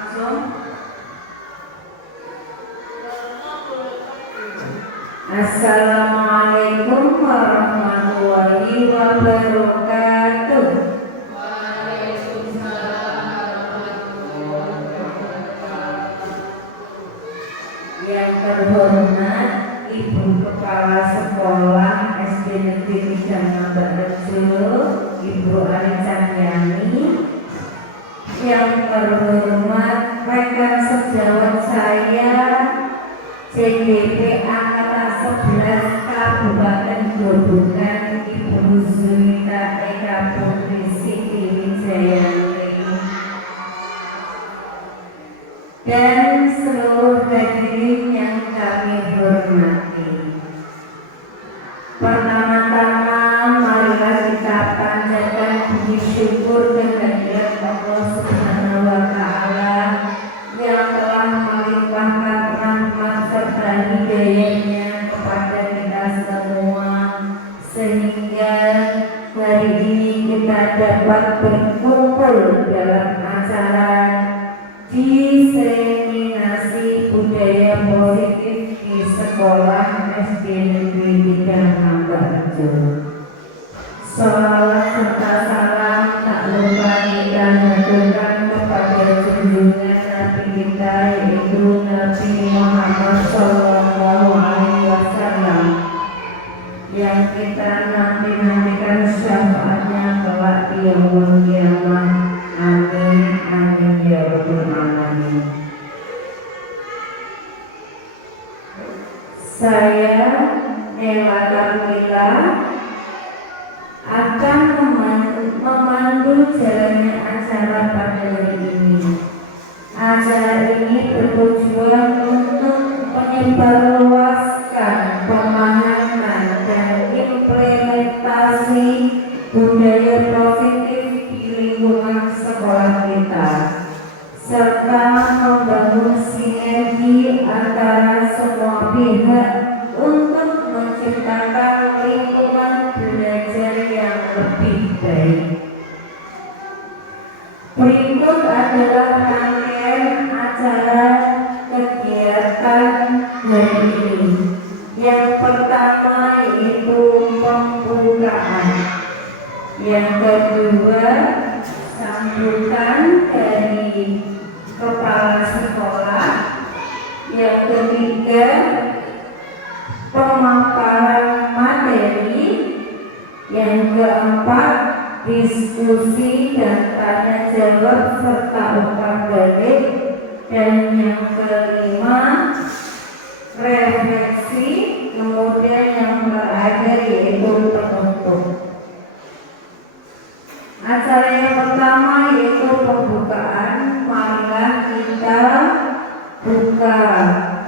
Assalamualaikum warahmatullahi wabarakatuh. Yang terhormat Ibu Kepala Sekolah SD Negeri 3 Mbakrejo, Ibu Ari Cahyani. Yang terhormat rekan sejawat saya CDP Angkatan 11 Kabupaten Grobogan, Ibu Zulita Eka Putri Siti Wijayanti, dan seluruh hadirin yang kami hormati. Pertama-tama marilah kita panjatkan puji syukur kehadirat Allah Subhanahu wa Ta'ala yang telah melimpahkan rahmat serta hidayahnya kepada kita semua, sehingga hari ini kita dapat berkumpul dalam acara diseminasi budaya positif di sekolah SD Negeri 3 Mbakrejo. Sholawat serta salam tak lupa kita haturkan kepada junjungan Nabi kita, yaitu Nabi Muhammad SAW, yang kita nantikan syafaatnya kelak di yaumul qiyamah. Amin amin ya rabbal alamin. Saya Ela Karmila akan memandu jalannya acara pada hari ini. Acara ini bertujuan untuk menyebarluaskan pemahaman dan implementasi budaya positif di lingkungan sekolah kita, serta membangun sinergi antara semua pihak untuk menciptakan lingkungan belajar yang lebih baik. Berikut adalah rangkaian acara kegiatan hari ini. Yang pertama yaitu pembukaan. Yang kedua, sambutan dari kepala sekolah. Yang ketiga, pemaparan materi. Yang keempat, diskusi dan tanya jawab serta umpan balik. Dan yang kelima, refleksi. Kemudian yang terakhir yaitu penutup. Acara yang pertama yaitu pembukaan. Marilah kita buka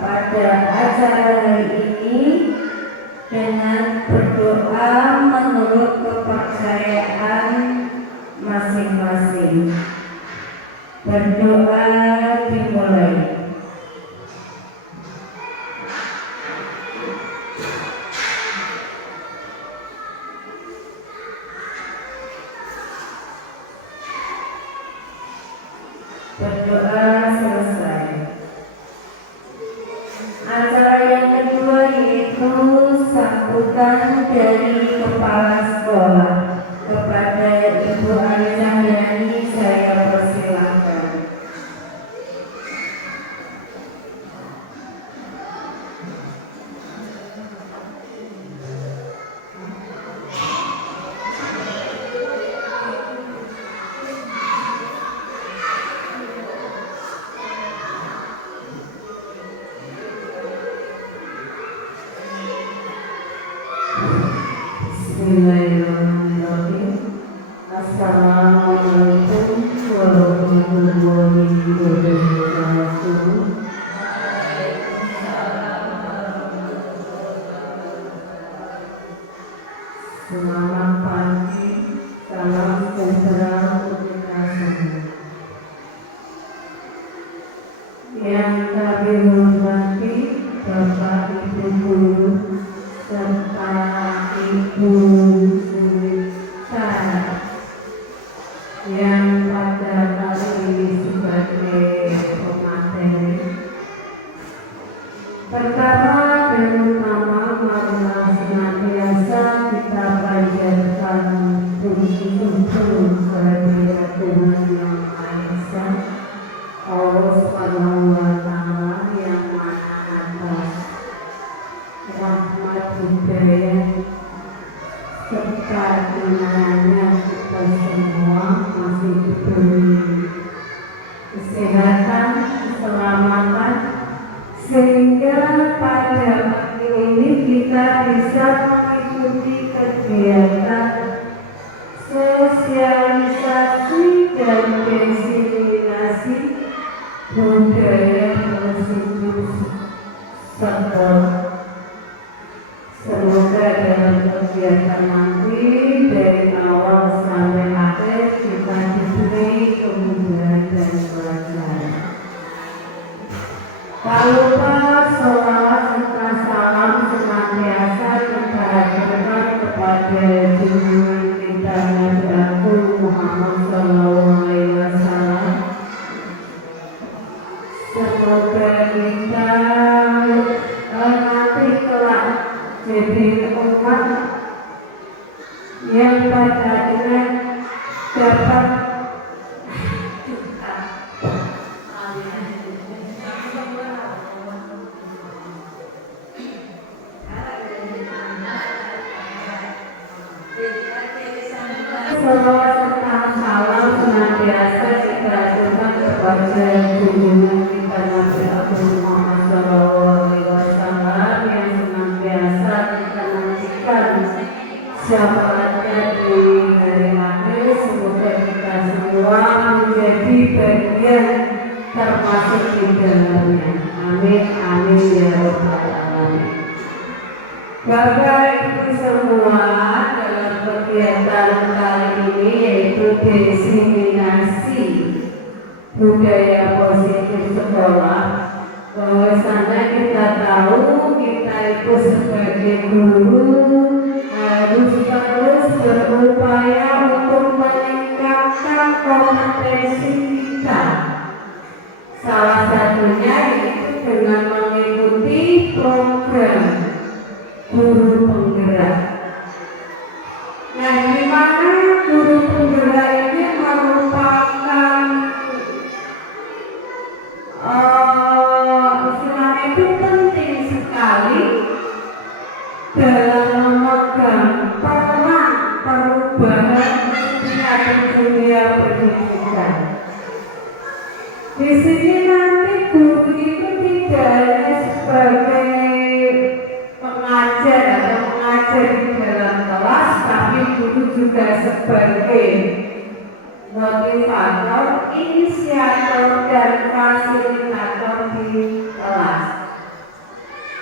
pada acara hari ini dengan berdoa menurut kepercayaan masing-masing. Berdoa dimulai. Berdoa selesai. Acara yang kedua yaitu sambutan dari kepala sekolah. Kepada Ibu Ari Cahyani saya persilahkan. Bismillahirrahmanirrahim. Assalamualaikum warahmatullahi wabarakatuh. Selamat pagi, salam sejahtera untuk kita semua. Yang kami hormati Bapak Ibu Guru serta Ibu Zulita yang pada kali ini sebagai Subhanahu wa Ta'ala yang Maha Atas, rahmat hidayah serta inayahnya kita semua masih diberi kesehatan, keselamatan, sehingga pada pagi ini kita bisa mengikuti kegiatan sosialisasi dan diseminasi budaya positif sekolah. Semoga dalam kegiatan nanti dari awal sampai akhir kita diberi kemudahan dan kelancaran. Tak lupa sholawat serta salam senantiasa kita haturkan kepada junjungan kita Nabi Agung Muhammad SAW. Semoga kita nanti kelak jadi umat yang pada akhirnya dapat selawat serta salam senantiasa kita haturkan kepada junjungan kita Nabi Agung Muhammad SAW yang senantiasa kita nantikan syafaatnya di hari akhir. Semoga kita semua menjadi bagian termasuk di dalamnya. Amin amin ya rabbal alamin. Bapak Ibu semua, dalam kegiatan kali ini yaitu diseminasi budaya positif sekolah, bahwasanya kita tahu kita itu sebagai guru harus terus berupaya untuk meningkatkan kompetensi kita. Salah satunya yaitu dengan mengikuti program guru penggerak. Nah, di mana guru penggerak ini merupakan istilahnya itu penting sekali dalam memegang peran perubahan di dunia pendidikan. Di sini nanti guru itu tidak hanya sebagai pengajar atau mengajar di dalam kelas, tapi guru juga sebagai motivator, inisiator, dan fasilitator di kelas.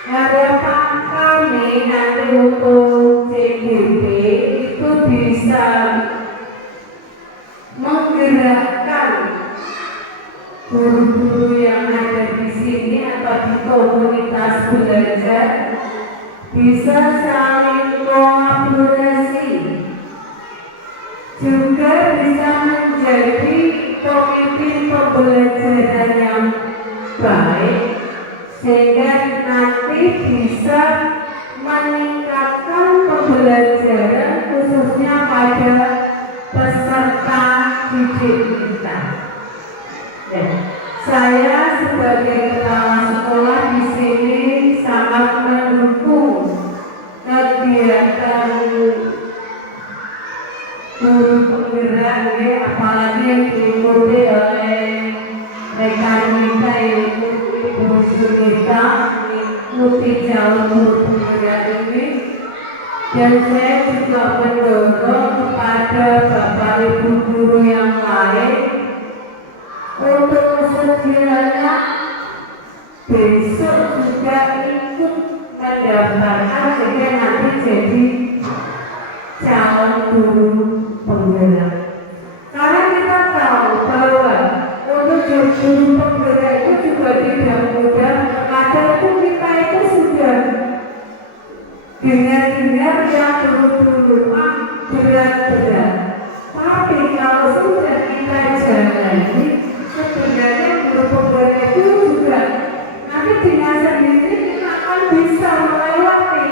Harapan kami nanti untuk CGB itu bisa menggerakkan guru-guru yang ada di sini atau di komunitas belajar bisa saling kolaborasi, juga bisa menjadi pemimpin pembelajaran yang baik, sehingga nanti bisa meningkatkan pembelajaran khususnya pada peserta didik kita. Saya sebagai kepala sekolah di sini sangat mendukung kegiatan guru penggerak, apalagi yang diikuti oleh rekan kita yaitu Ibu Sulita, mengikuti jalur guru penggerak ini. Dan saya juga mendorong kepada Bapak Ibu guru yang lain untuk sekiranya besok juga ikut mendaftarkan sehingga nanti jadi calon guru penggerak. Karena kita tahu bahwa untuk jadi guru penggerak itu juga tidak mudah. Kadang kita itu sudah dengar-dengar yang dulu-dulu berat-berat. Tapi kalau sudah kita jalani, sebenarnya guru penggerak itu juga nanti dengan sendiri kita akan bisa melewati,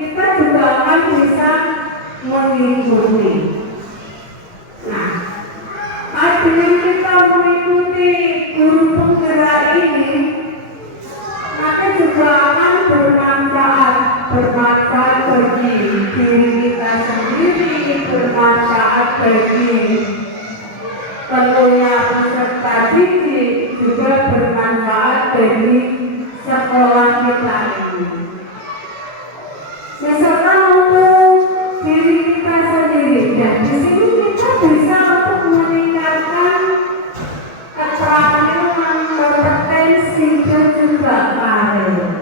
kita juga akan bisa mengikuti. Nah, dengan kita mengikuti guru penggerak bagi diri kita sendiri, bermanfaat bagi tentunya peserta didik, juga bermanfaat bagi sekolah kita ini. Misalkan untuk diri kita sendiri, dan di sini kita bisa untuk meningkatkan keterampilan, kompetensi dan juga karir.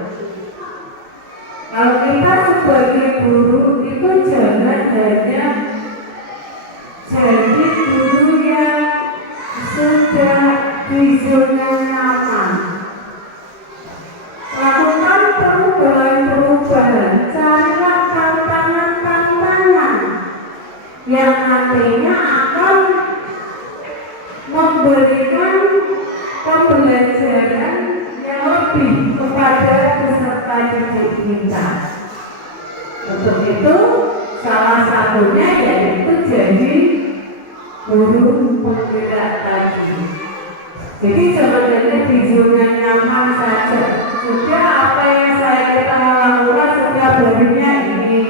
Kalau kita sebagai guru itu jangan hanya jadi guru yang sudah di zona nyaman. Lakukan perubahan-perubahan, carilah tantangan-tantangan yang nantinya akan memberikan pembelajaran yang lebih kepada peserta didik kita. Untuk itu, salah satunya yaitu jadi guru penggerak tadi. Jadi sebenarnya di zona nyaman saja. Sudah apa yang kita lakukan setiap harinya ini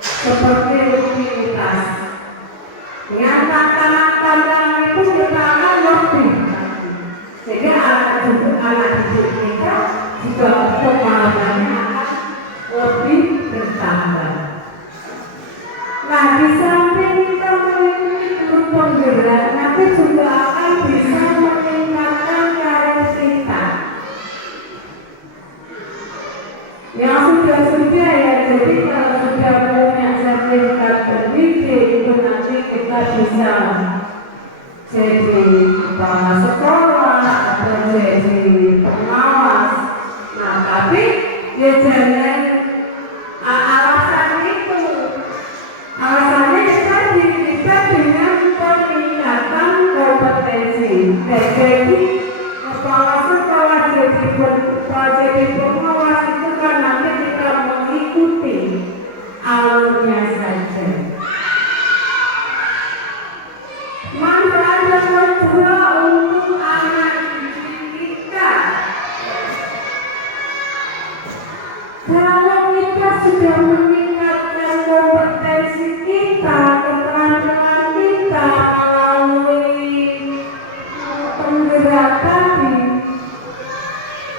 seperti rutinitas. Dengan tantangan-tantangan itu kita akan lebih. Sehingga anak didik kita juga pemahamannya akan lebih bertambah. Nah, di samping kita memiliki guru penggerak, nanti juga akan bisa meningkatkan karir kita. Yang sudah ya, jadi kalau sudah punya sertifikat pendidik itu nanti kita bisa jadi kepala sekolah atau jadi pengawas. Nah, tapi ya jangan alasannya tadi kita dengan peningkatan kompetensi. Jadi kepala sekolah jadi pengawas itu kan nanti kita mengikuti alurnya saja. Manfaat yang kedua untuk anak didik kita. Kalau kita sudah meningkatkan kompetensi kita, keterampilan kita melalui penggerak tadi,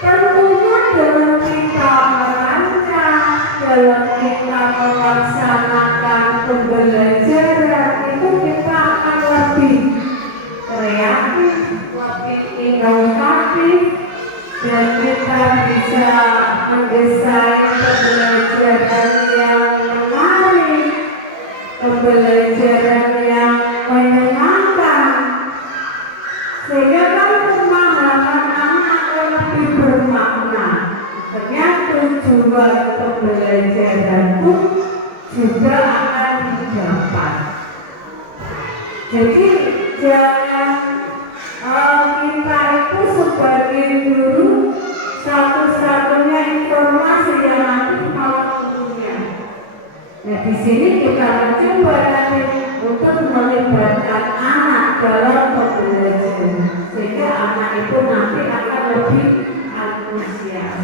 tentunya dalam kita merancang, dalam kita melaksanakan pembelajaran itu kita akan lebih kreatif, lebih inovatif, dan kita bisa mendesain pembelajaran yang menarik, pembelajaran yang menyenangkan, sehingga kan pemahaman anak lebih bermakna. Ternyata tujuan pembelajaran pun juga akan didapat. Jadi jangan kita itu sebagai guru satu-satunya informasi yang nanti mau punya. Nah, di sini kita mencoba nanti untuk melibatkan anak dalam pembelajaran, sehingga anak itu nanti akan lebih antusias,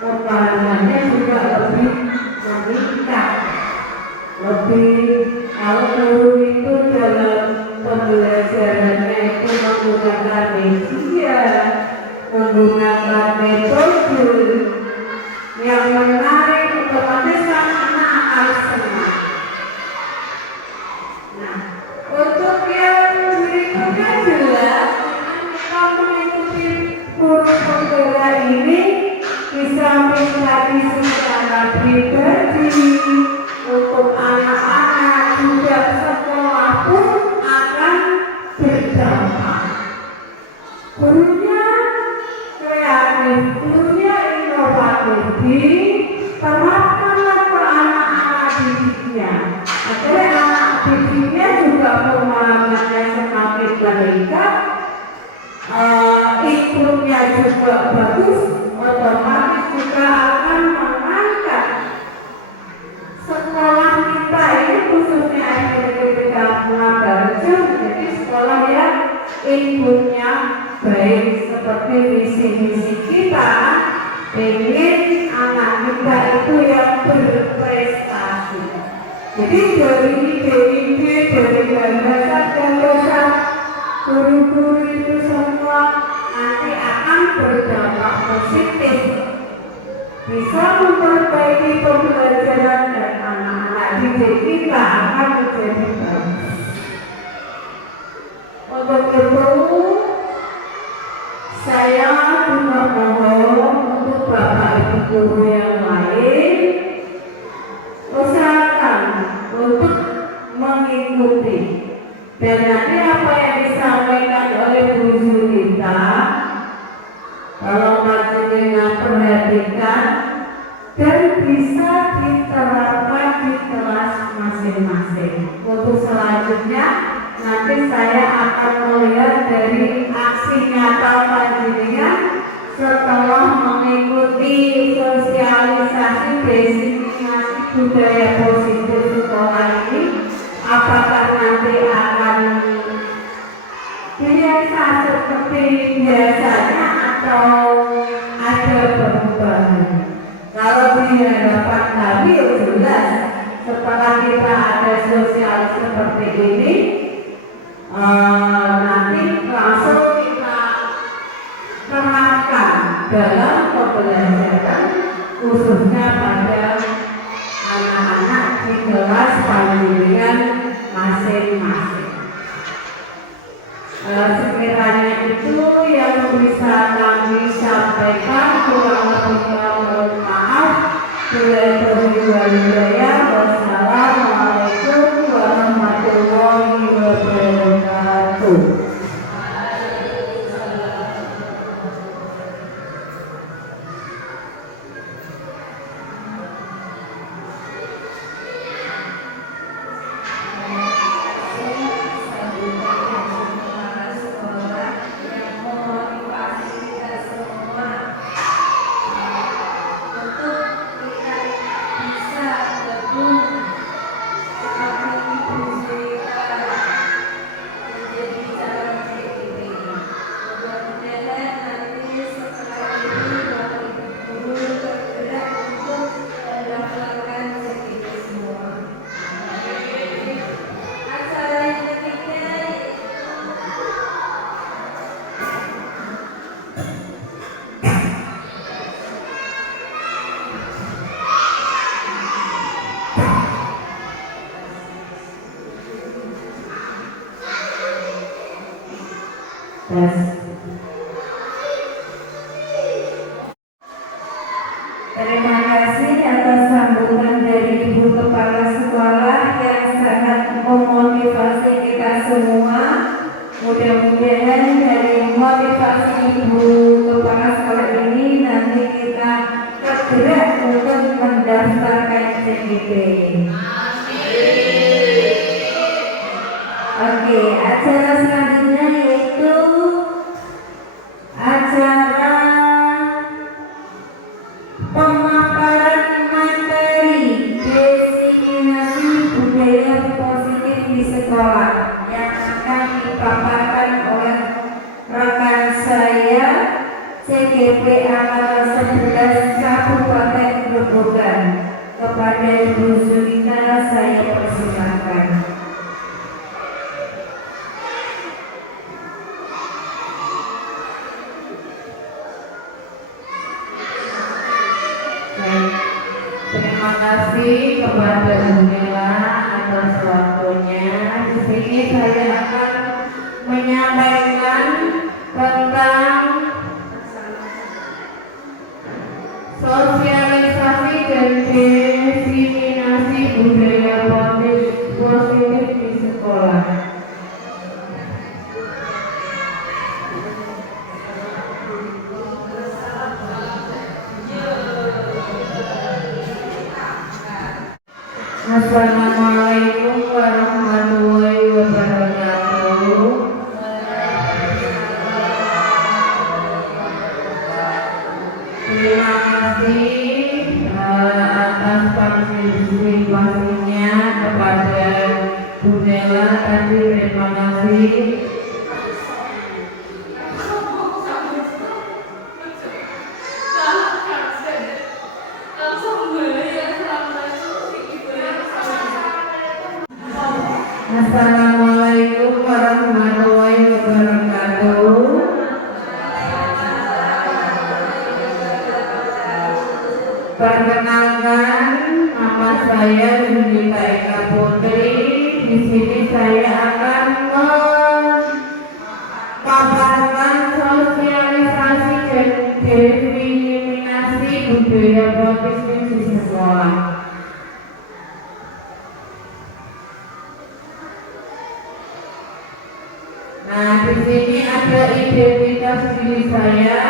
pemahamannya juga lebih meningkat, lebih kalau guru itu dalam pembelajarannya itu menggunakan media, menggunakan metode yang menarik, otomatis anak akan senang. Nah, untuk yang berikutnya jelas kita mengikuti guru penggerak ini bisa menjadi secara pribadi, untuk anak-anak juga sekolah pun akan berdampak. Gurunya kreatif, gurunya inovatif, diterapkanlah ke anak-anak didiknya. Akhirnya anak didiknya juga pemahamannya semakin meningkat, ikrumnya juga bagus, otomatis juga akan mengangkat sekolah kita ini, khususnya SDPTK Purwareja, menjadi sekolah yang inputnya baik, seperti visi-misi kita ingin anak kita itu yang berprestasi. Jadi dari ide-ide dari gagasan guru-guru itu semua nanti akan berdampak positif, bisa memperbaiki pembelajaran dan anak-anak didik kita akan menjadi bagus. Untuk itu saya juga mohon untuk Bapak Ibu guru yang lain usahakan untuk mengikuti, dan nanti apa yang disampaikan oleh Bu Zulita kalau majelisnya perhatikan dan bisa diterapkan di kelas masing-masing. Untuk selanjutnya nanti saya akan melihat dari aksi nyata majelisnya setelah mengikuti sosialisasi diseminasi budaya positif sekolah ini, apakah nanti akan biasa seperti biasanya atau ada perubahan. Kalau di hadapan kami jelas setelah kita ada sosial seperti ini, nanti langsung kita terapkan dalam pembelajaran khususnya pada anak-anak di kelas pendidikan masing-masing. Sekiranya itu yang bisa kami sampaikan, kurang lebihnya mohon maaf. Wassalamualaikum warahmatullahi wabarakatuh. Terima kasih atas sambutan dari Ibu Kepala Sekolah yang sangat memotivasi kita semua. Mudah-mudahan dari motivasi Ibu Kepala Sekolah ini nanti kita tergerak untuk mendaftarkan CGP. Oke, acara selanjutnya yaitu acara pemaparan materi diseminasi budaya positif di sekolah yang akan dipaparkan oleh rekan saya CGP Angkatan 11 Kabupaten Grobogan. Kepada Ibu Zulita saya persilakan. Terima kasih kepada Bu Nela atas waktunya. Di sini saya akan menyampaikan tentang sosialisasi dan diseminasi budaya positif di sekolah. Assalamualaikum warahmatullahi wabarakatuh. Terima kasih atas partisipasinya kepada Bu Nela tadi. Terima kasih. Perkenalkan, nama saya Yunita Eka Putri. Di sini saya akan memaparkan sosialisasi dan diskriminasi budaya autisme di sekolah. Nah, di sini ada identitas diri saya.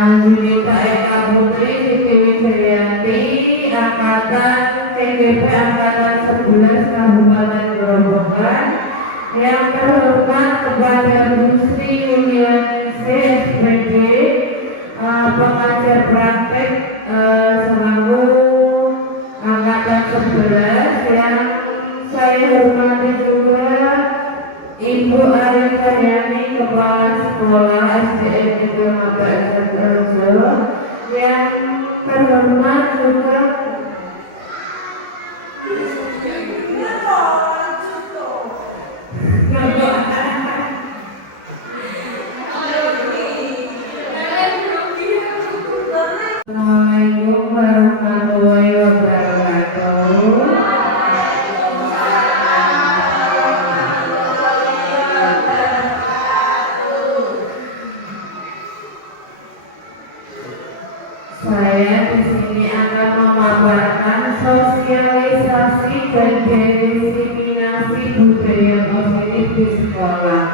Yunita Eka Putri Siti Wijayanti, angkatan TGP angkatan 11 Kabupaten Grobogan. Yang terhormat kepada Bu Sri Yulianisi SPD, pengajar praktek selaku angkatan 11. Yang saya hormati juga Ibu Arita Yani, Kepala Sekolah SDN Negeri Mabak Rejo. Yang terhormat juga Assalamualaikum warahmatullahi wabarakatuh. Saya di sini akan memaparkan sosialisasi dan diskriminasi budaya positif di sekolah.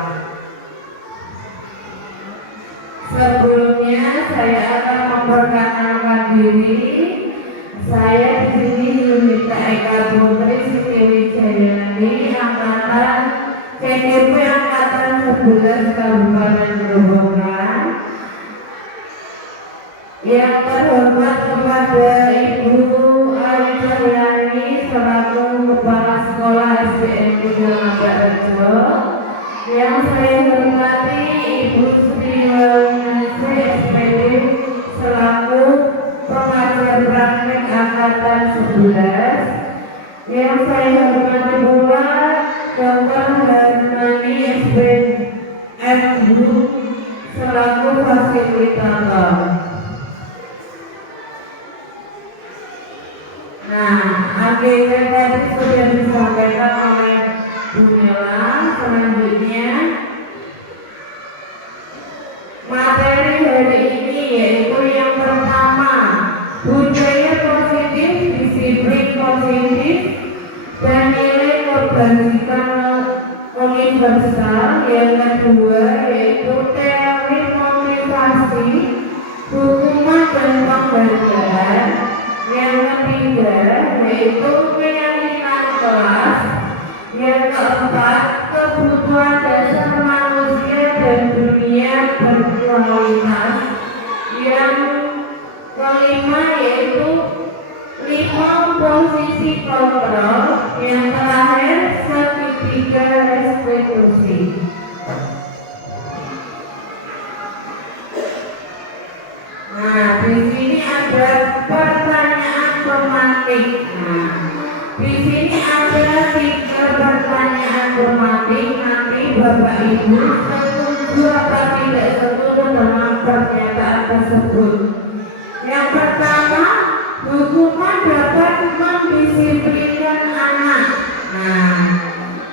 Sebelumnya saya akan memperkenalkan diri. Saya di sini Yunita Eka Putri Siti Wijayanti, angkatan CGP angkatan 11 Kabupaten Grobogan. Yang terhormat kepada Ibu Arita Yani selaku Kepala Sekolah SDN Negeri Mabak Rejo. Yang saya hormati Ibu Sri Yulianisi SPD selaku pengajar praktek angkatan 11. Yang saya hormati pula Dr. Harmani SPMU selaku fasilitator. Nah, agenda tadi sudah disampaikan oleh Bu Nela. Selanjutnya materi hari ini yaitu yang pertama, budaya positif, disiplin positif, dan nilai kebajikan universal. Yang kedua yaitu teori motivasi, hukuman dan penghargaan. Yang ketiga yaitu keyakinan kelas. Yang keempat, kebutuhan dasar manusia dan dunia berkualitas. Yang kelima yaitu 5 posisi kontrol. Yang terakhir segitiga restitusi. Nah, di sini ada pertanyaan tematik. Nah, di sini ada 3 pertanyaan tematik. Nanti Bapak Ibu setuju atau tidak setuju dengan pernyataan tersebut. Yang pertama, hukuman dapat mendisiplinkan anak. Nah,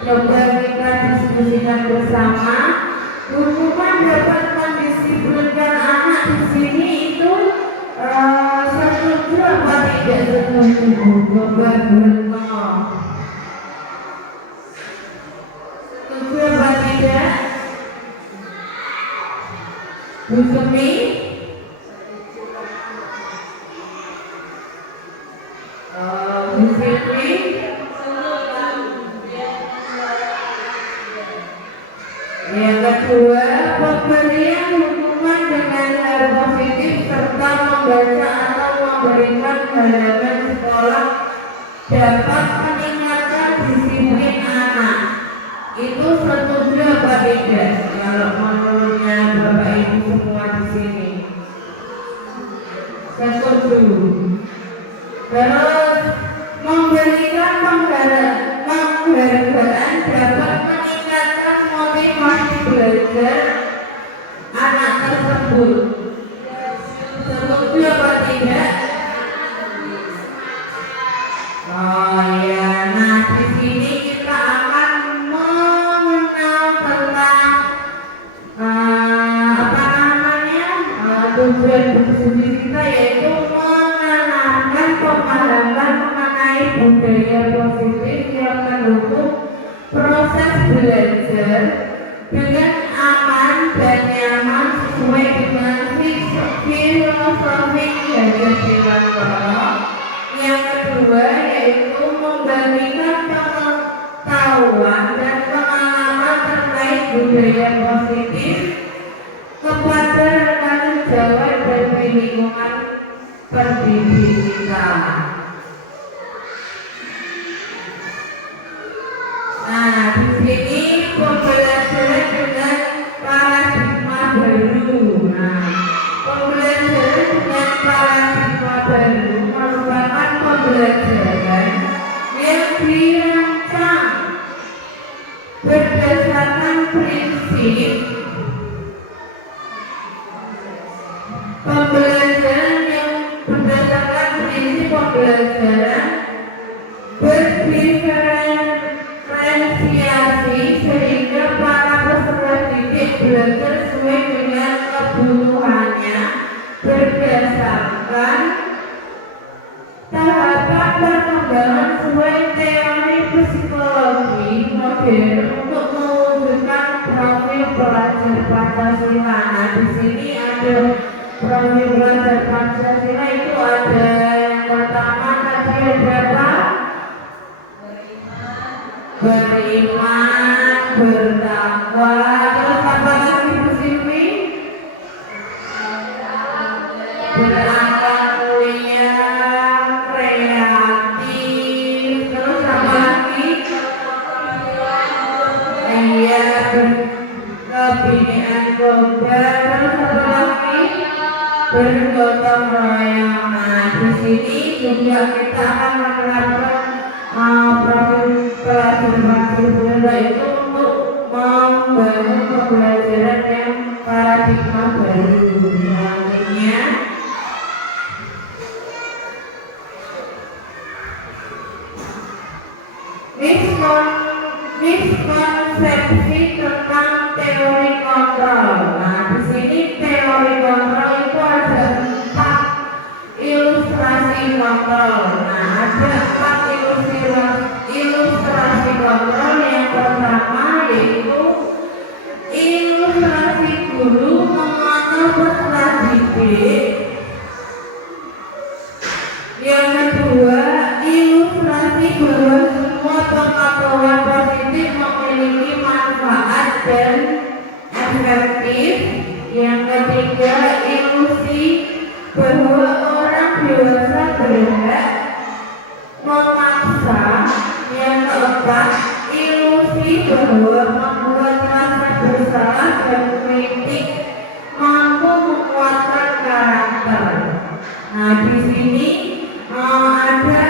coba kita diskusikan bersama. Hukuman dapat mendisiplinkan anak di sini itu setuju apa tidak setuju? Coba beritahu. Setuju apa tidak? Bu Semi? Bu Fitri? Yang kedua, pemberian hukuman dengan hal positif serta membaca atau memberikan halaman sekolah dapat meningkatkan disiplin anak. Itu setuju apa tidak? Kalau menurutnya Bapak Ibu semua di sini setuju. Terus memberikan penghargaan dapat meningkatkan motivasi belajar anak tersebut. Setuju apa tidak? tujuan studi kita yaitu menanamkan pemahaman mengenai budaya positif yang mendukung proses belajar dengan aman dan nyaman sesuai dengan filosofi belajar Dewantara. Yang kedua yaitu membagikan pengetahuan dan pengalaman terkait budaya positif kepada rekan sejawat dan di lingkungan pendidik kita. Nah, di sini pembelajaran dengan paradigma baru. Nah, pembelajaran dengan paradigma baru merupakan pembelajaran yang dirancang berdasarkan prinsip pembelajaran berdiferensiasi sehingga para peserta didik belajar sesuai dengan kebutuhannya berdasarkan tahapan perkembangan sesuai teori psikologi modern untuk mewujudkan profil pelajar Pancasila. Nah, di sini ada profil pelajar Pancasila itu ada yang pertama tadi ada apa? Beriman, bertakwa, terus apa lagi Bu Sylvi? Berakal mulia, kreatif, terus apa lagi? Iya, kebinekaan global, terus apa lagi? Bergotong royong. Nah, di sini juga kita akan menerapkan profil pelajar Pancasila itu untuk membangun pembelajaran yang paradigma baru. Selanjutnya, miskonsepsi tentang teori kontrol. Nah, di sini teori kontrol itu ada 4 ilustrasi kontrol. Nah, ada 4 ilustrasi kontrol. Yang pertama yaitu ilustrasi guru mengenal peserta didik. Yang kedua, ilustrasi bahwa semua pengetahuan positif memiliki manfaat dan efektif. Yang ketiga, ilusi bahwa orang dewasa berhak memaksa. Yang keempat, ilusi bahwa membuat rasa bersalah dan kritik mampu menguatkan karakter. Nah, di sini ada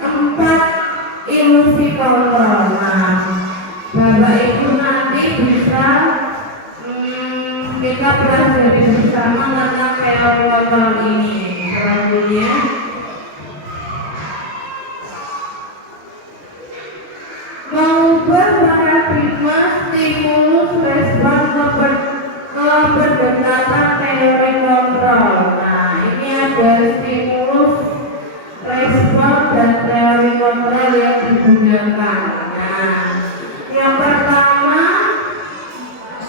4 ilusi kontrol. Nah, Bapak Ibu nanti bisa kita pelajari bersama tentang teori kontrol ini. Selanjutnya, mengubah paradigma stimulus respon pendekatan teori kontrol. Nah, ini ada stimulus respon dan teori kontrol yang digunakan. Nah, yang pertama,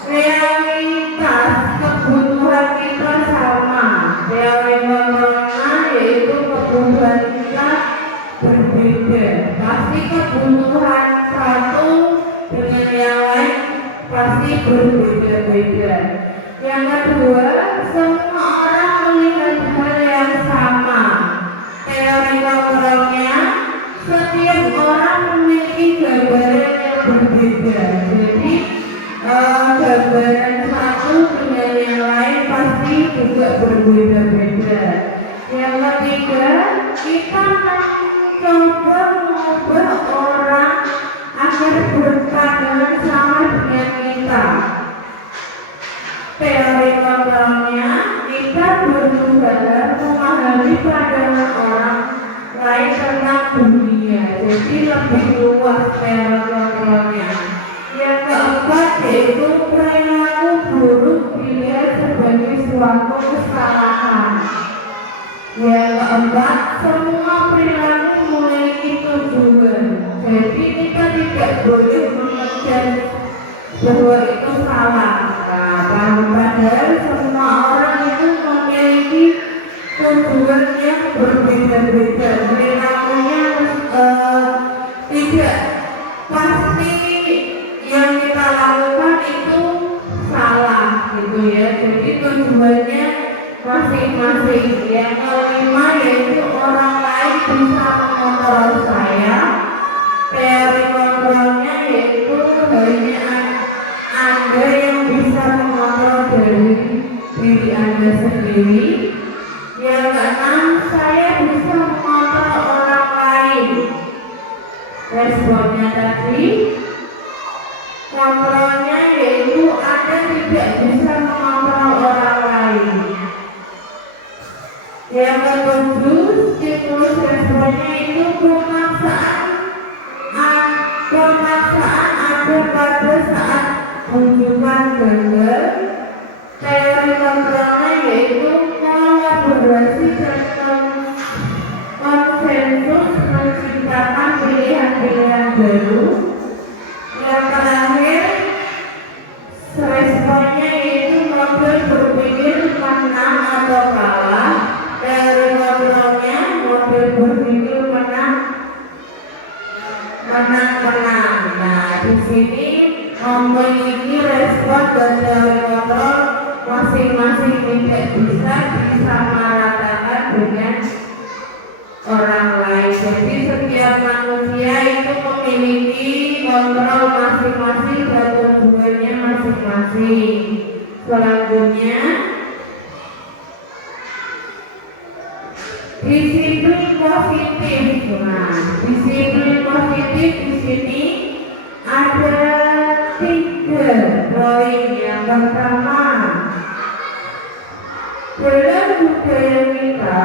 realitas kebutuhan kita sama. Teori kontrolnya yaitu kebutuhan kita berbeda. Pasti kebutuhan satu dengan yang lain pasti berbeda-beda. Yang kedua, semua orang melihat hal yang sama. Teori kontrolnya, setiap orang memiliki gambaran yang berbeda. Jadi gambaran satu dengan yang lain pasti juga berbeda-beda. Yang ketiga, kita mencoba mengubah orang agar berpandangan sama dengan kita. Teori kontrolnya, kita berusaha memahami pandangan orang lain tentang dunia. Jadi lebih luas teori kontrolnya. Yang keempat yaitu perilaku buruk dilihat sebagai suatu kesalahan. Yang keempat, semua perilaku memiliki tujuan. Jadi kita tidak boleh mengejar bahwa itu salah. Nah, padahal semua orang itu memiliki tujuan yang berbeda-beda. Perilakunya tidak pasti yang kita lakukan itu salah gitu ya. Jadi tujuannya masing-masing. Yang kelima yaitu orang lain bisa mengontrol saya. Teori kontrolnya yaitu hanya Anda yang bisa mengontrol diri Anda sendiri. Yang keenam, saya bisa mengontrol orang lain. Responnya tadi, kontrolnya yaitu Anda tidak bisa mengontrol orang lain. Yang ketujuh, stimulus responnya itu pemaksaan ada pada saat kunjungan gagal. Teori kontrolnya yaitu kolaborasi dan konsensus menciptakan pilihan-pilihan baru. Yang terakhir, responnya yaitu model berpikir menang atau kalah. Teori kontrolnya model berpikir menang. Nah, di sini memiliki respon dan teori kontrol masing-masing tidak bisa disamaratakan dengan orang lain. Jadi setiap manusia itu memiliki kontrol masing-masing dan tujuannya masing-masing. Selanjutnya, disiplin positif. Nah, disiplin positif di sini ada 3 poin. Yang pertama, dalam budaya kita,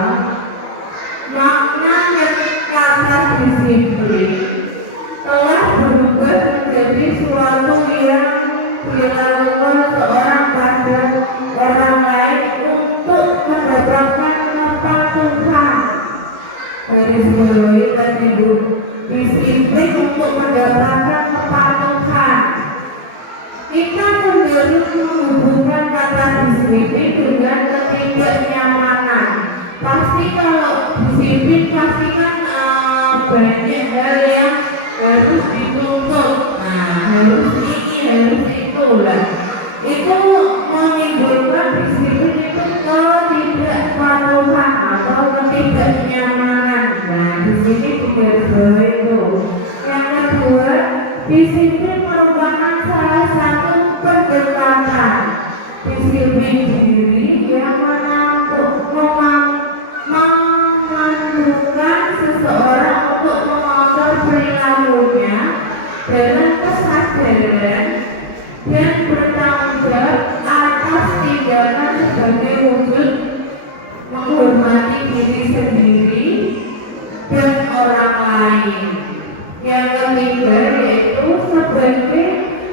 makna dari kata disiplin telah berubah menjadi suatu yang dilakukan seorang pada orang lain untuk mendapatkan kepatuhan. Dari sebelumnya tadi disiplin untuk mendapatkan kepatuhan. Kita cenderung menghubungkan kata disiplin dengan ketidaknyamanan. Pasti kalau disiplin pasti kan banyak hal yang harus dituntut. Nah, harus ini, harus itu lah. Itu menimbulkan disiplin itu ketidakpatuhan atau ketidaknyamanan. Nah, di sini digarisbawahi itu. Yang kedua, disiplin merupakan salah satu pendekatan disiplin diri yang memandukan seseorang untuk mengontrol perilakunya dengan kesadaran dan bertanggung jawab atas tindakan sebagai wujud menghormati diri sendiri dan orang lain. Yang ketiga yaitu sebagai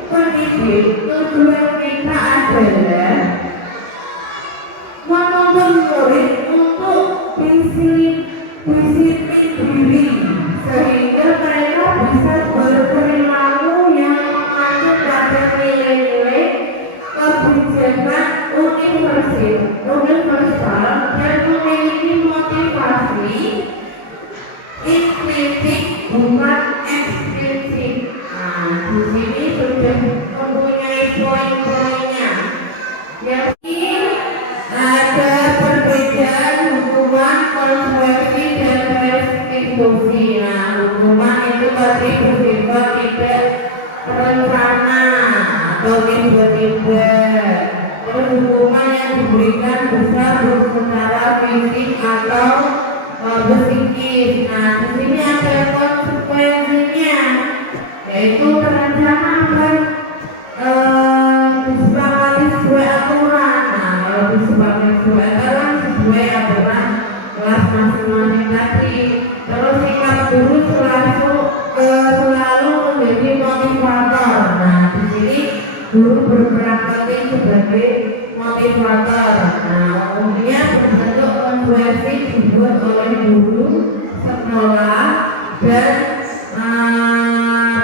pendidik, tujuan kita adalah menuntun murid untuk disiplin diri sehingga mereka bisa berperilaku yang mengacu pada nilai-nilai kebijakan universal dan memiliki motivasi implisit bukan eksplisit. Nah, di sini sudah mempunyai poin-poinnya. Jadi ada perbedaan hukuman konstruksi dan restitusi. Nah, hukuman itu tadi bersifat tidak terencana atau tiba-tiba. Terus hukuman yang diberikan bisa secara fisik atau psikis. Nah, di sini ada konsekuensinya, yaitu terencana dan disepakati sesuai aturan. Nah, kalau disepakati sesuai aturan, sesuai aturan kelas masing-masing tadi. Terus sikap guru selalu menjadi motivator. Nah, di sini guru berperan penting sebagai motivator. motivator. Nah, umumnya berbentuk konversi dibuat oleh guru, sekolah, dan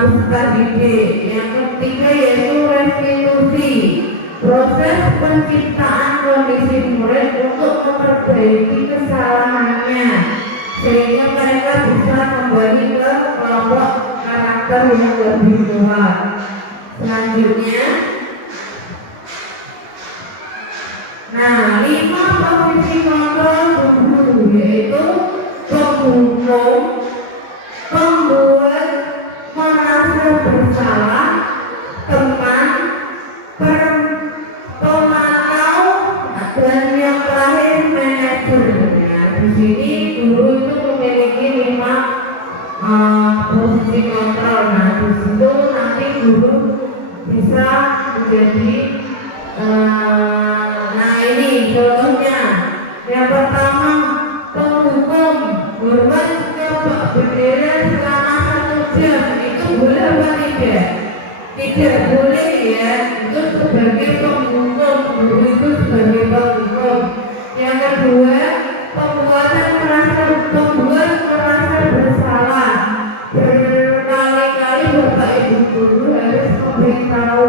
peserta didik. Yang ketiga yaitu restitusi, proses penciptaan kondisi murid untuk memperbaiki kesalahannya sehingga mereka bisa kembali ke kelompok karakter yang lebih kuat. Selanjutnya, nah, 5 posisi kontrol guru yaitu penghukum, pembuat merasa bersalah, teman, pemantau, dan yang terakhir manajer. Nah, di sini guru itu memiliki 5 posisi kontrol. Nah, di situ nanti guru bisa menjadi nah ini contohnya. Yang pertama, penghukum, berbuat coba bendera selama 1 jam. Itu boleh apa tidak? Tidak boleh ya. Itu sebagai penghukum, guru itu sebagai penghukum. Yang kedua, membuat merasa bersalah. Berkali-kali Bapak Ibu guru harus memberitahu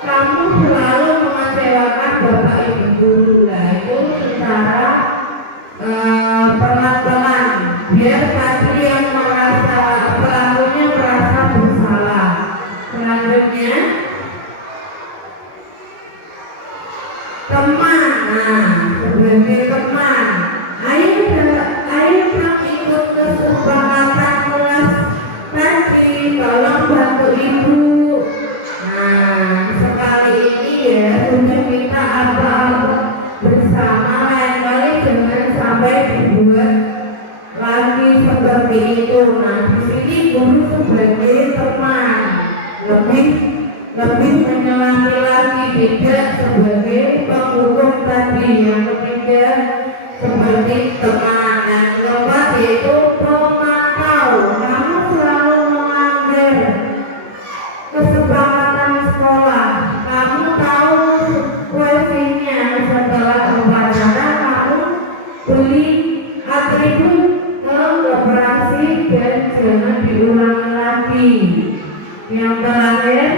kamu selalu mengecewakan Bapak Ibu guru. Nah, itu secara pelan-pelan biar tadi yang merasa pelakunya merasa bersalah. Selanjutnya, teman. Nah, sebagai teman, ayo ikut kesepakatan kelas tadi, tolong bantu ibu. Nah, sekali ini ya sudah kita apa-apa bersama, lain kali jangan sampai dibuat lagi seperti itu. Nah, di sini guru sebagai teman lebih menyelamati lagi, tidak sebagai penghukum tadi. Yang ketiga seperti teman. Yang keempat yaitu pemantau. Kamu selalu melanggar kesepakatan sekolah. Kamu tahu kuasinya, setelah upacara kamu beli atribut ke operasi dan jangan diulangi lagi. Yang terakhir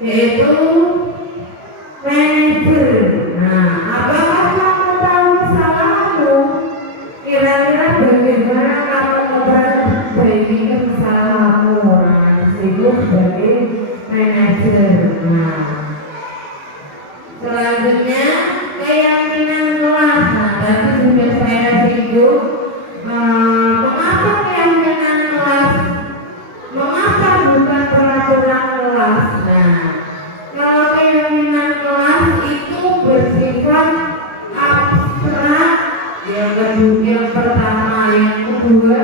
yaitu manajer. Nah, apakah kamu tahu kesalahanmu? Kira-kira bagaimana kamu memperbaiki kesalahanmu? Nah, disebut sebagai manajer. Nah, selanjutnya keyakinan kelas. Nah, tadi sudah saya singgung. Mengapa keyakinan kelas? Mengapa bukan peraturan kelas? Nah, kalau keyakinan kelas itu bersifat abstrak. Yang pertama, yang kedua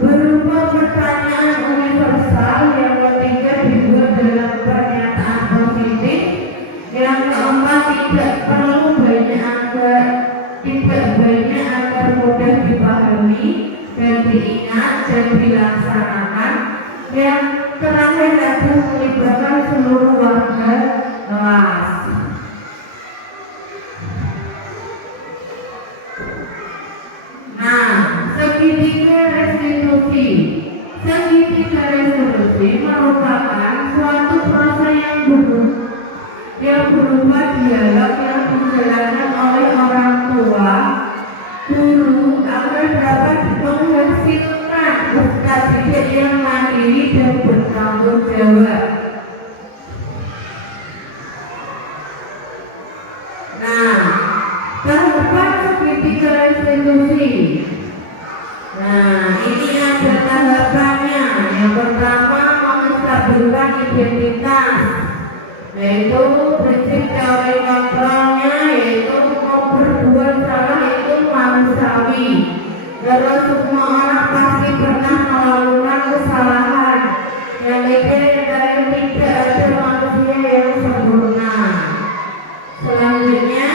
berupa pertanyaan universal, yang ketiga dibuat dalam pernyataan positif, yang keempat tidak banyak agar mudah dipahami dan diingat dan dilaksanakan. Yang terakhir adalah melibatkan seluruh warga kelas. Nah, segitiga restitusi. Segitiga restitusi merupakan suatu proses yang berupa dialog yang dijalankan oleh orang tua, guru, agar dapat menghasilkan peserta didik yang mandiri dan bertanggung jawab. Nah, tahapan segitiga restitusi. Nah, ini ada tahapannya. Yang pertama, menstabilkan identitas, yaitu prinsip teori kontrolnya, yaitu berbuat salah itu manusiawi. Terus semua orang pasti pernah melakukan kesalahan. Yang ketiga, tidak ada manusia yang sempurna. Selanjutnya,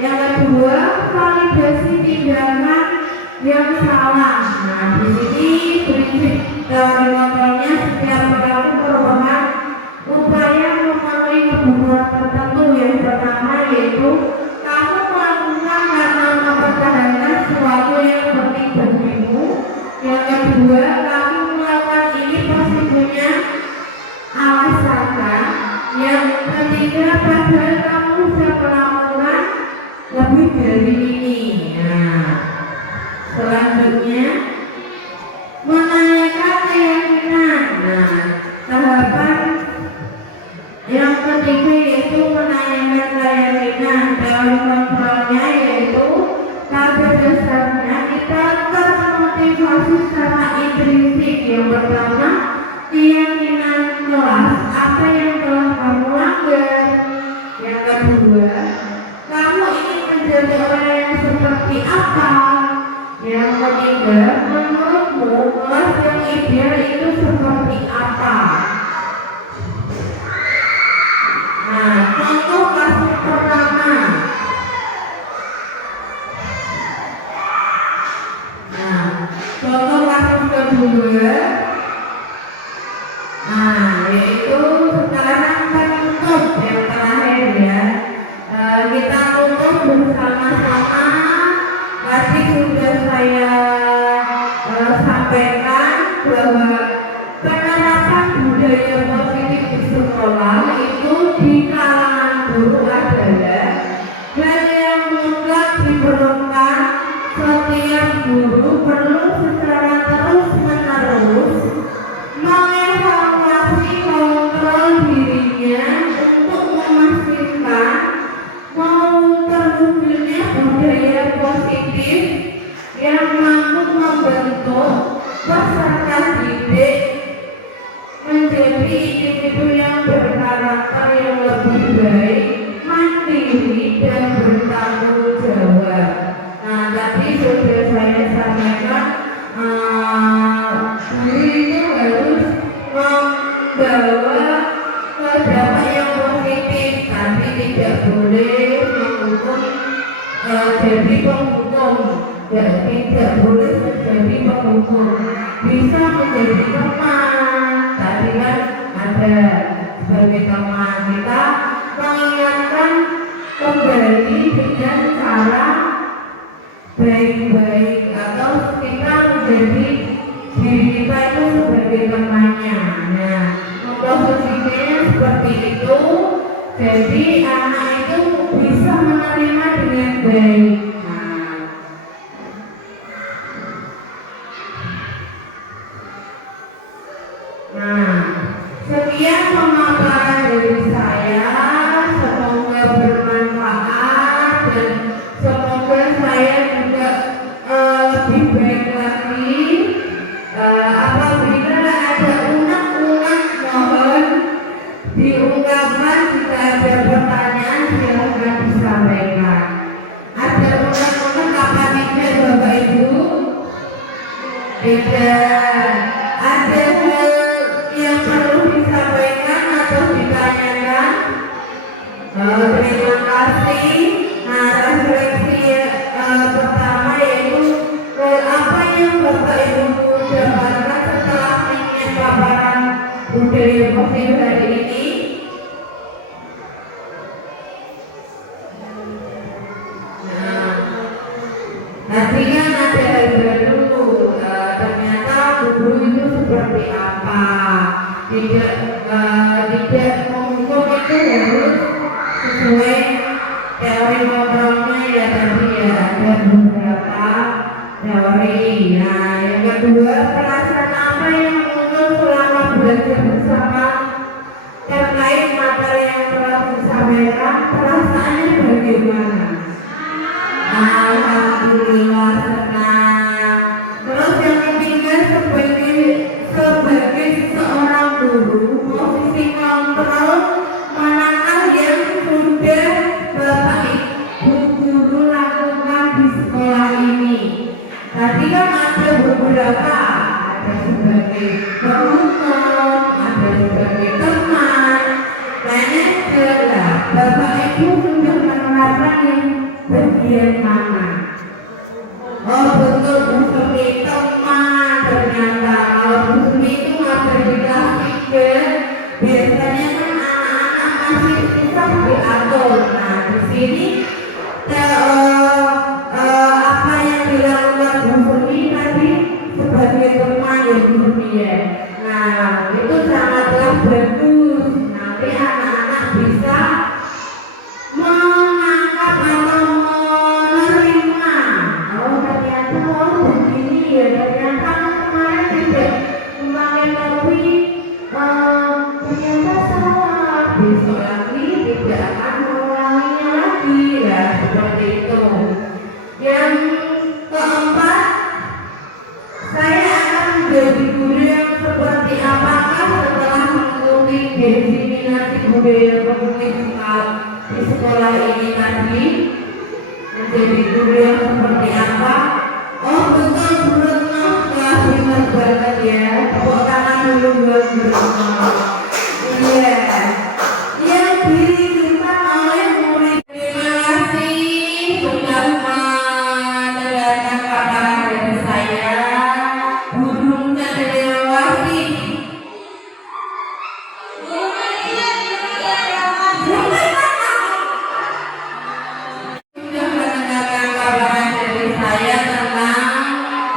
yang kedua, validasi tindakan yang salah. Nah, di sini prinsip teori kontrolnya, setiap perilaku merupakan upaya memenuhi kebutuhan tertentu yang lebih dari ini. Nah, selanjutnya menanyakan keyakinan. Nah, tahapan yang ketiga yaitu menanyakan keyakinan. Teori kontrolnya yaitu pada dasarnya kita termotivasi secara intrinsik. Yang pertama, keyakinan kelas apa yang telah kamu langgar. Yang kedua, kamu ingin menjadi orang yang seperti apa. Yang ketiga, menurutmu kelas yang ideal itu seperti apa. Nah, contoh kasus pertama. Nah, contoh kasus kedua. Nah, yaitu sekarang kan tutup yang terakhir ya. Kita tutup bersama-sama. Tadi sudah saya sampaikan bahwa penerapan budaya positif di sekolah itu di kalangan guru adalah hal yang mutlak diperlukan. Setiap guru perlu secara terus-menerus mengevaluasi kontrol dirinya untuk memastikan mau terwujudnya budaya positif yang mampu membentuk peserta didik menjadi individu yang berkarakter yang lebih baik, mandiri dan bertanggung jawab. Nah, tadi sudah saya sampaikan, guru itu harus membawa ke dampak yang positif, tapi tidak boleh menghukum jadi penghukum, tidak boleh menjadi penghukum, bisa menjadi teman. Tadi kan ada sebagai teman, kita mengingatkan kembali dengan cara baik-baik atau kita menjadi diri kita itu sebagai temannya. Nah, memposisikannya seperti itu, jadi anak itu bisa menerima dengan baik. Nah, sekian pemaparan dari saya, semoga bermanfaat dan semoga saya juga lebih baik lagi. Apabila ada unek-unek mohon diungkapkan, jika ada pertanyaan silakan disampaikan. Ada unek-unek apa tidak Bapak Ibu? Tidak. Ada hal yang perlu disampaikan atau ditanyakan? Terima kasih. Nah, refleksi pertama yaitu apa yang Bapak Ibu dapatkan setelah menyimak paparan budaya positif hari ini. Nah, tadi kan ada hal baru, ternyata guru itu seperti apa. Tidak menghukum itu harus sesuai teori kontrolnya ya, tadi ya ada beberapa teori. Nah, yang kedua, perasaan apa yang muncul selama belajar bersama terkait materi yang telah disampaikan, perasaannya bagaimana? Alhamdulillah senang. Terus yang ketiga, sebagai seorang guru, posisi kontrol manakah yang sudah Bapak Ibu guru lakukan di sekolah ini? Tadi kan ada beberapa, ada sebagai penonton, ada sebagai teman, manajer lah. Bapak Ibu sudah menerapkan yang bagian mana? Oh betul, seperti teman. Ternyata kalau seperti itu ada di kelas 3, biasanya kan anak-anak masih susah diatur. Nah, di sini apa yang dilakukan Bu Suni tadi sebagai teman ya Bu Suni ya. Nah, itu sangatlah bagus. Nanti anak-anak bisa menangkap atau seperti itu. Yang keempat, saya akan menjadi guru yang seperti apakah setelah mengikuti diseminasi budaya komunitas di sekolah ini tadi? Menjadi guru yang seperti apa? Oh betul, Bruno, pintar banget ya. Tepuk tangan dulu buat Bruno. Iya, yang diterima oleh murid. Terima kasih sudah mendengarkan paparan dari saya, Guru Chandrawati.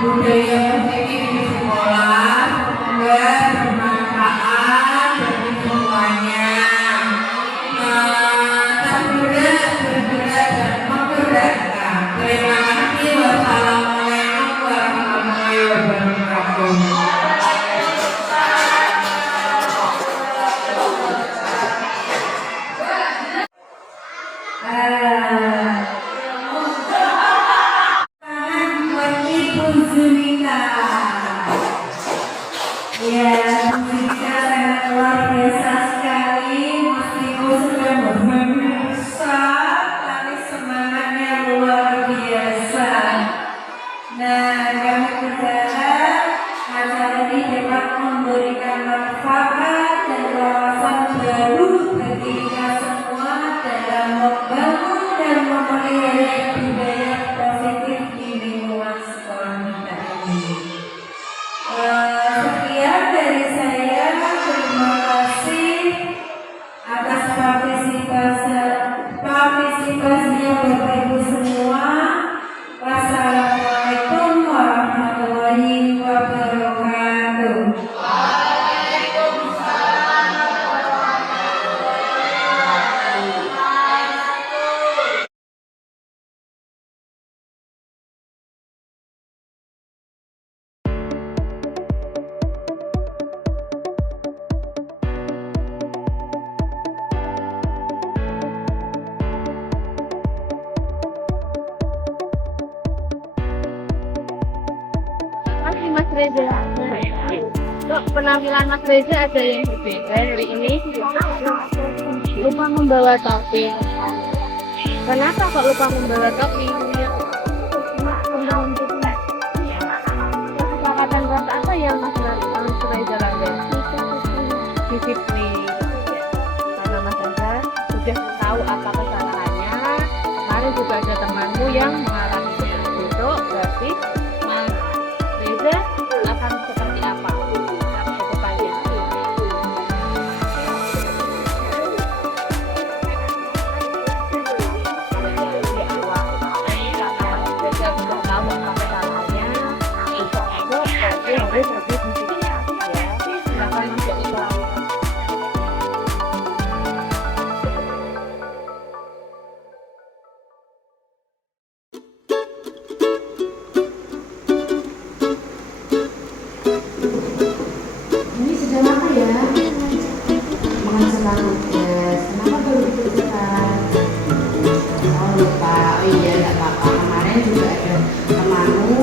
Budaya positif di sekolah semoga bermanfaat bagi semuanya. Tergerak, bergerak dan menggerakkan. Terima kasih. Wassalamualaikum warahmatullahi wabarakatuh. Ya, Zulika sangat luar biasa sekali. Meskipun sudah besar, tapi semangatnya luar biasa. Nah, kami berharap acara ini dapat memberikan manfaat dan wawasan baru bagi kita semua dalam membangun dan memelihara budaya positif di lingkungan sekolah kita ini. Sekian dari saya, terima kasih atas partisipasinya Bapak Ibu semua. Wassalamualaikum warahmatullahi wabarakatuh. Mas Reza, kok penampilan Mas Reza ada yang berbeda hari ini? Lupa membawa topi. Kenapa kok lupa membawa topi? Kesepakatan rasa apa yang Mas Reza lakukan? Disiplin. Karena Mas Reza sudah tahu apa kesalahannya. Kemarin juga ada temanmu yang mengalaminya. Besok berarti Reza akan seperti apa dalam kedepannya? Reza sudah tahu apa kesalahannya. Besok berarti harus lebih disiplin ya. Silakan masuk Islam. Ini sudah lama ya menghasilkan tugas. Kenapa baru dikerjakan? Oh lupa. Oh iya, nggak apa-apa. Kemarin juga ada temanmu